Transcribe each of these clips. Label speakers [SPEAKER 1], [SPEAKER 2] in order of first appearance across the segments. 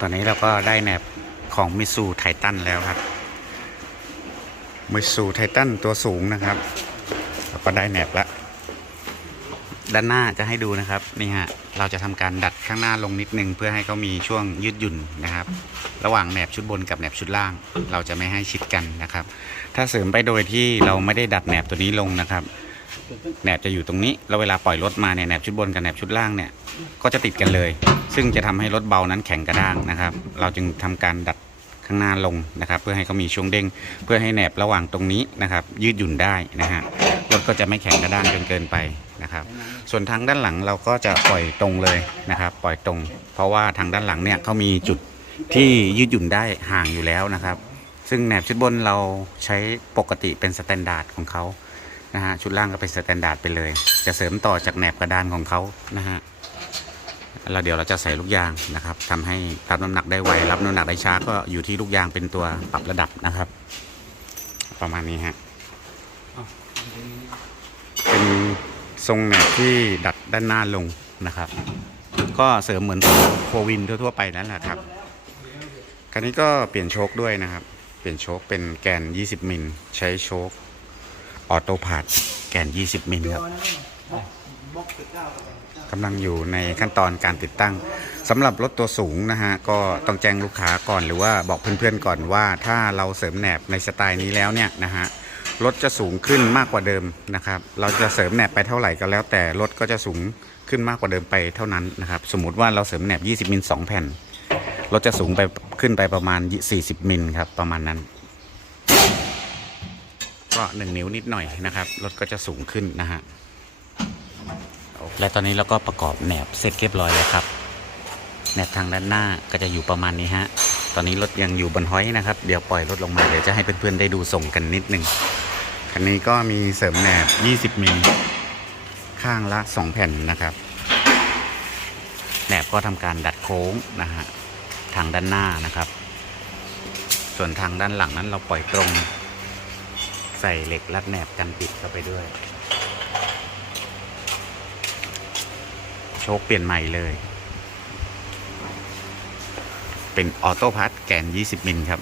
[SPEAKER 1] ตอนนี้เราก็ได้แหนบของมิสูไททันแล้วครับมิสูไททันตัวสูงนะครับเราก็ได้แหนบละด้านหน้าจะให้ดูนะครับนี่ฮะเราจะทำการดัดข้างหน้าลงนิดนึง เพื่อให้เขามีช่วงยืดหยุ่นนะครับ ระหว่างแหนบชุดบนกับแหนบชุดล่าง เราจะไม่ให้ชิดกันนะครับ ถ้าเสริมไปโดยที่เราไม่ได้ดัดแหนบตัวนี้ลงนะครับ แหนบจะอยู่ตรงนี้ แล้วเวลาปล่อยรถมาเนี่ยแหนบชุดบนกับแหนบชุดล่างเนี่ยก็จะติดกันเลย ซึ่งจะทำให้รถเบานั้นแข็งกระด้างนะครับ เราจึงทำการดัดข้างหน้าลงนะครับ เพื่อให้เขามีช่วงเด้ง เพื่อให้แหนบระหว่างตรงนี้นะครับ ยืดหยุ่นได้นะฮะรถก็จะไม่แข็งกระด้างจนเกินไปนะครับ ส่วนทางด้านหลังเราก็จะปล่อยตรงเลยนะครับ ปล่อยตรง เพราะว่าทางด้านหลังเนี่ยเขามีจุดที่ยืดหยุ่นได้ห่างอยู่แล้วนะครับ ซึ่งแหนบชุดบนเราใช้ปกติเป็นสแตนดาร์ดของเขา นะฮะชุดล่างก็เป็นสแตนดาร์ดไปเลย จะเสริมต่อจากแหนบกระดานของเขานะฮะแล้วเดี๋ยวเราจะใส่ลูกยางนะครับทำให้รับน้ำหนักได้ไวรับน้ำหนักได้ช้าก็อยู่ที่ลูกยางเป็นตัวปรับระดับนะครับ ประมาณนี้ฮะเป็นทรงแหนบที่ดัดด้านหน้าลงนะครับ ก็เสริมเหมือนโฟวินทั่วๆไปนั่นแหละครับคันนี้ก็เปลี่ยนโชคด้วยนะครับ เปลี่ยนโชคเป็นแกน 20 มิลใช้โชค ออโต้พาดแกน20มิลครับกำลังอยู่ในขั้นตอนการติดตั้งสำหรับรถตัวสูงนะฮะ ก็ต้องแจ้งลูกค้าก่อนหรือว่าบอกเพื่อนๆก่อนว่าถ้าเราเสริมแหนบในสไตล์นี้แล้วเนี่ยนะฮะรถจะสูงขึ้นมากกว่าเดิมนะครับ เราจะเสริมแหนบไปเท่าไหร่ก็แล้ว แต่รถก็จะสูงขึ้นมากกว่าเดิมไปเท่านั้นนะครับ สมมุติว่าเราเสริมแหนบ 20มิล2แผ่นรถจะสูงไปขึ้นไปประมาณ 40มิลครับประมาณนั้น ก็หนึ่งนิ้วนิดหน่อยนะครับ รถก็จะสูงขึ้นนะฮะและตอนนี้เราก็ประกอบแหนบเสร็จเรียบร้อยแล้วครับแหนบทางด้านหน้าก็จะอยู่ประมาณนี้ฮะ ตอนนี้รถยังอยู่บนห้อยนะครับ เดี๋ยวปล่อยรถลงมาเดี๋ยวจะให้เพื่อนๆได้ดูส่งกันนิดหนึ่งคันนี้ก็มีเสริมแหนบ 20มิลข้างละ 2 แผ่นนะครับ แหนบก็ทำการดัดโค้งนะฮะทางด้านหน้านะครับ ส่วนทางด้านหลังนั้นเราปล่อยตรง ใส่เหล็กรัดแหนบกันติดเข้าไปด้วย โชคเปลี่ยนใหม่เลย เป็นออโต้พัทแกน 20 มิลครับ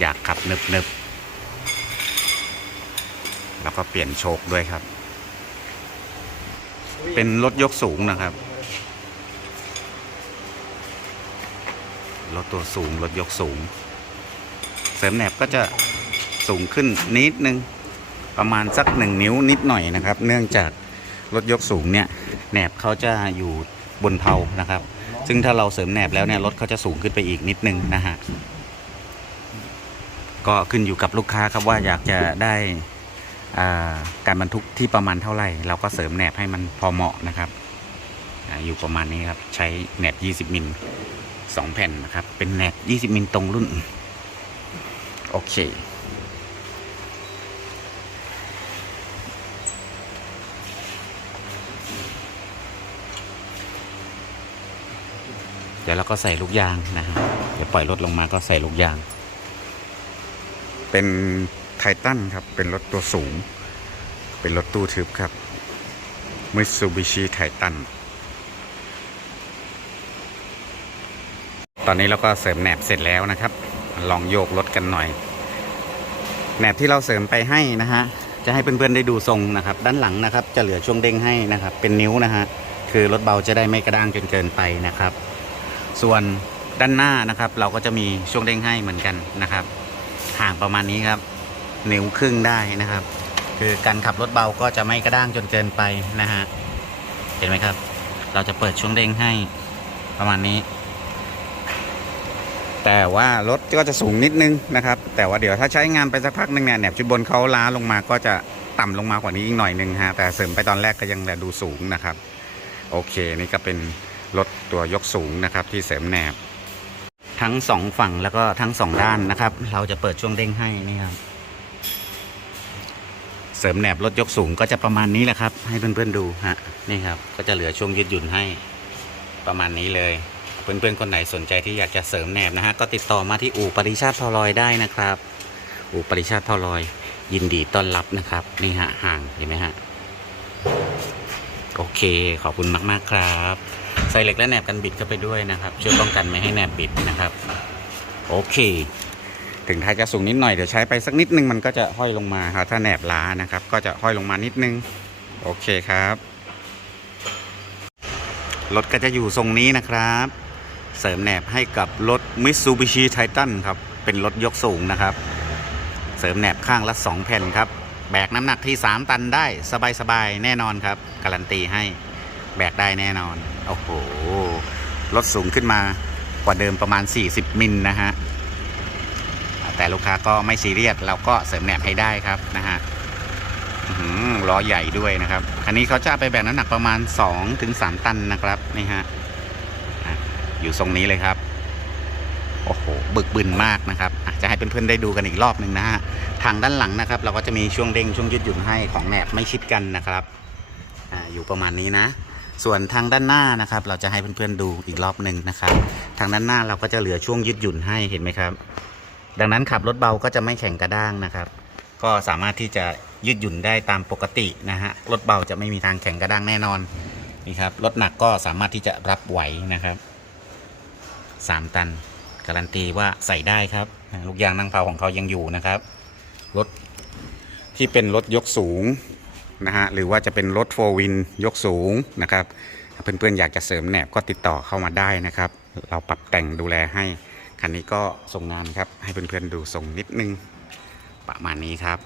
[SPEAKER 1] อยากขับนึบนึบๆแล้วก็เปลี่ยนโชคด้วยครับ เป็นรถยกสูงนะครับ รถตัวสูง รถยกสูง เสริมแหนบก็จะสูงขึ้นนิดนึงประมาณสักหนึ่งนิ้วนิดหน่อยนะครับ เนื่องจากรถยกสูงเนี่ยแหนบเขาจะอยู่บนเพลานะครับ ซึ่งถ้าเราเสริมแหนบแล้วเนี่ยรถเขาจะสูงขึ้นไปอีกนิดนึงนะฮะก็ขึ้นอยู่กับลูกค้าครับว่าอยากจะได้การบรรทุกที่ประมาณเท่าไหร่ เราก็เสริมแหนบให้มันพอเหมาะนะครับออยู่ประมาณนี้ครับ ใช้แหนบ 20 มิลสองแผ่นนะครับ เป็นแหนบ 20 มิลตรงรุ่น โอเค เดี๋ยวเราก็ใส่ลูกยางนะฮะ เดี๋ยวปล่อยรถลงมาก็ใส่ลูกยาง เป็นไททันครับ เป็นรถตัวสูง เป็นรถตู้ทึบครับมิตซูบิชิไททันตอนนี้เราก็เสริมแหนบเสร็จแล้วนะครับ ลองโยกรถกันหน่อยแหนบที่เราเสริมไปให้นะฮะจะให้เพื่อนๆได้ดูทรงนะครับ ด้านหลังนะครับ จะเหลือช่วงเด้งให้นะครับ เป็นนิ้วนะฮะคือรถเบาจะได้ไม่กระด้างจนเกินไปนะครับ ส่วนด้านหน้านะครับ เราก็จะมีช่วงเด้งให้เหมือนกันนะครับ ห่างประมาณนี้ครับ นิ้วครึ่งได้นะครับ คือการขับรถเบาก็จะไม่กระด้างจนเกินไปนะฮะเห็นไหมครับ เราจะเปิดช่วงเด้งให้ประมาณนี้ แต่ว่ารถก็จะสูงนิดนึงนะครับ แต่ว่าเดี๋ยวถ้าใช้งานไปสักพักหนึ่งเนี่ยแหนบชุดบนเขาล้าลงมาก็จะต่ำลงมากว่านี้อีกหน่อยนึงฮะแต่เสริมไปตอนแรกก็ยังแลดูสูงนะครับ โอเคนี่ก็เป็นรถตัวยกสูงนะครับ ที่เสริมแหนบ ทั้งสองฝั่งแล้วก็ทั้งสองด้านนะครับ เราจะเปิดช่วงเด้งให้นี่ครับเสริมแหนบรถยกสูงก็จะประมาณนี้แหละครับ ให้เพื่อนๆดูฮะนี่ครับ ก็จะเหลือช่วงยืดหยุ่นให้ประมาณนี้เลย เพื่อนๆคนไหนสนใจที่อยากจะเสริมแหนบนะฮะก็ติดต่อมาที่อู่ปริชาติพอลอยได้นะครับ อู่ปริชาติพอลอย ยินดีต้อนรับนะครับนี่ฮะห่างเห็นไหมฮะโอเคขอบคุณมากๆครับสส่เหล็กและแหนบกันบิดเข้าไปด้วยนะครับช่วยป้องกันไม่ให้แหนบบิดนะครับ โอเค ถึงท้ายจะสูงนิดหน่อยเดี๋ยวใช้ไปสักนิดนึงมันก็จะห้อยลงมาครับถ้าแหนบล้านะครับ ก็จะห้อยลงมานิดนึง โอเคครับรถก็จะอยู่ทรงนี้นะครับ เสริมแหนบให้กับรถ Mitsubishi Titan ครับเป็นรถยกสูงนะครับ เสริมแหนบข้างละ 2 แผ่นครับ แบกน้ำหนักที่ 3 ตันได้สบายๆ แน่นอนครับ การันตีให้แบกได้แน่นอน โอ้โห รถสูงขึ้นมากว่าเดิมประมาณ 40 มิลนะฮะ แต่ลูกค้าก็ไม่ซีเรียสเราก็เสริมแหนบให้ได้ครับนะฮะหือล้อใหญ่ด้วยนะครับ คันนี้เขาจะไปแบกน้ำหนักประมาณ 2-3 ตันนะครับนี่ฮะ อยู่ทรงนี้เลยครับโอ้โหบึกบึนมากนะครับจะให้เพื่อนๆได้ดูกันอีกรอบหนึ่งนะฮะทางด้านหลังนะครับ เราก็จะมีช่วงเด้งช่วงยืดหยุ่นให้ของแหนบไม่ชิดกันนะครับออยู่ประมาณนี้นะ ส่วนทางด้านหน้านะครับ เราจะให้เพื่อนๆดูอีกรอบหนึ่งนะครับ ทางด้านหน้าเราก็จะเหลือช่วงยืดหยุ่นให้เห็นไหมครับ ดังนั้นขับรถเบาก็จะไม่แข็งกระด้างนะครับ ก็สามารถที่จะยืดหยุ่นได้ตามปกตินะฮะรถเบาจะไม่มีทางแข็งกระด้างแน่นอนนี่ครับรถหนักก็สามารถที่จะรับไหวนะครับ สามตัน การันตีว่าใส่ได้ครับ ลูกยางนั่งเผาของเขายังอยู่นะครับ รถที่เป็นรถยกสูงนะฮะหรือว่าจะเป็นรถโฟวินยกสูงนะครับ เพื่อนๆอยากจะเสริมแหนบก็ติดต่อเข้ามาได้นะครับ เราปรับแต่งดูแลให้ คันนี้ก็ส่งงานครับ ให้เพื่อนๆดูส่งนิดนึงประมาณนี้ครับ